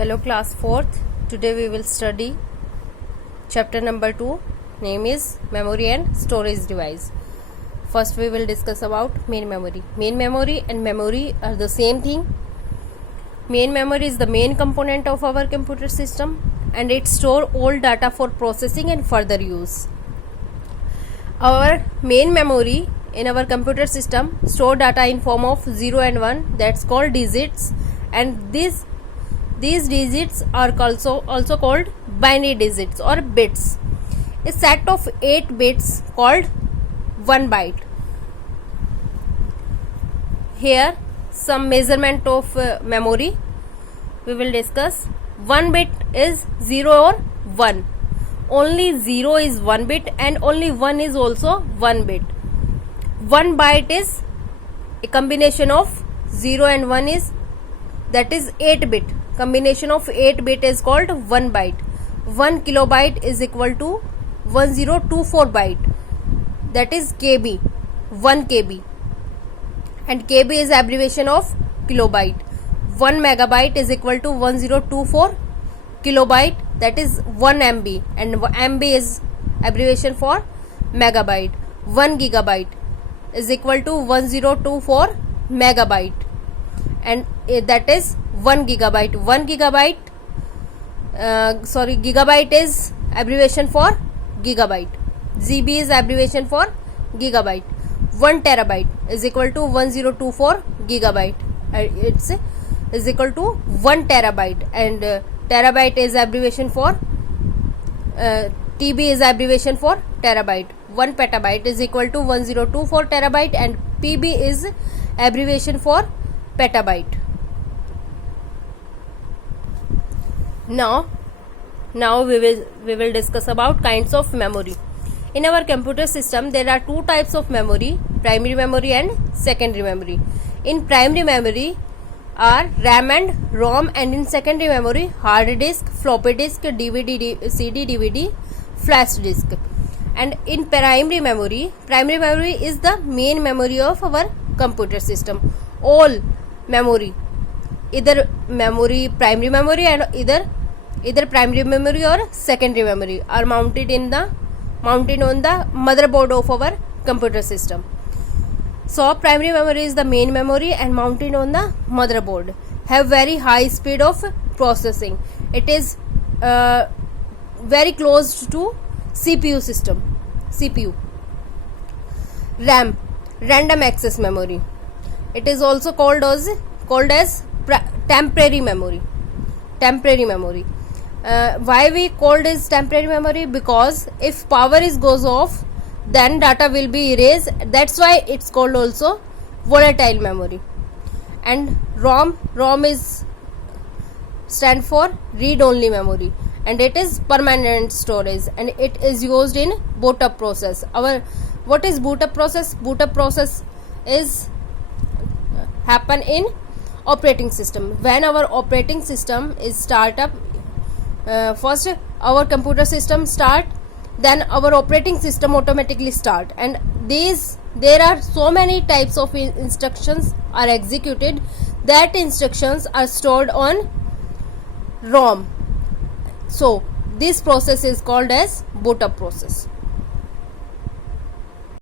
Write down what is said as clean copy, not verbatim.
Hello class 4th. Today we will study chapter number 2. Name is memory and storage device. First we will discuss about main memory. Main memory and memory are the same thing. Main memory is the main component of our computer system and it stores all data for processing and further use. Our main memory in our computer system store data in form of 0 and 1, that's called digits, and these digits are also called binary digits or bits. A set of 8 bits called 1 byte. Here some measurement of memory we will discuss. 1 bit is 0 or 1. Only 0 is 1 bit and only 1 is also 1 bit. 1 byte is a combination of 0 and 1 is, that is 8 bit. Combination of 8 bit is called 1 byte. 1 kilobyte is equal to 1024 byte, that is KB, 1 KB, and KB is abbreviation of kilobyte. 1 megabyte is equal to 1024 kilobyte, that is 1 MB, and MB is abbreviation for megabyte. 1 gigabyte is equal to 1024 megabyte, and that is 1 gigabyte. 1 gigabyte gigabyte is abbreviation for gigabyte. GB is abbreviation for gigabyte. 1 terabyte is equal to 1024 gigabyte. It's is equal to 1 terabyte, and terabyte is abbreviation for TB is abbreviation for terabyte. 1 petabyte is equal to 1024 terabyte, and PB is abbreviation for petabyte. Now we will discuss about kinds of memory. In our computer system there are two types of memory: primary memory and secondary memory. In primary memory are RAM and ROM, and in secondary memory hard disk, floppy disk, DVD, CD, DVD, flash disk. And in primary memory is the main memory of our computer system. All memory, either memory primary memory and either primary memory or secondary memory, are mounted on the motherboard of our computer system. So primary memory is the main memory and mounted on the motherboard, have very high speed of processing. It is very close to CPU system. CPU. RAM, random access memory. It is also called as temporary memory. Why we called as temporary memory? Because if power goes off, then data will be erased. That's why it's called also volatile memory. And ROM is stand for read only memory, and it is permanent storage, and it is used in boot up process. What is boot up process? Boot up process is happen in operating system. When our operating system is start up, first our computer system start, then our operating system automatically start, and there are so many types of instructions are executed. That instructions are stored on ROM. So this process is called as boot up process.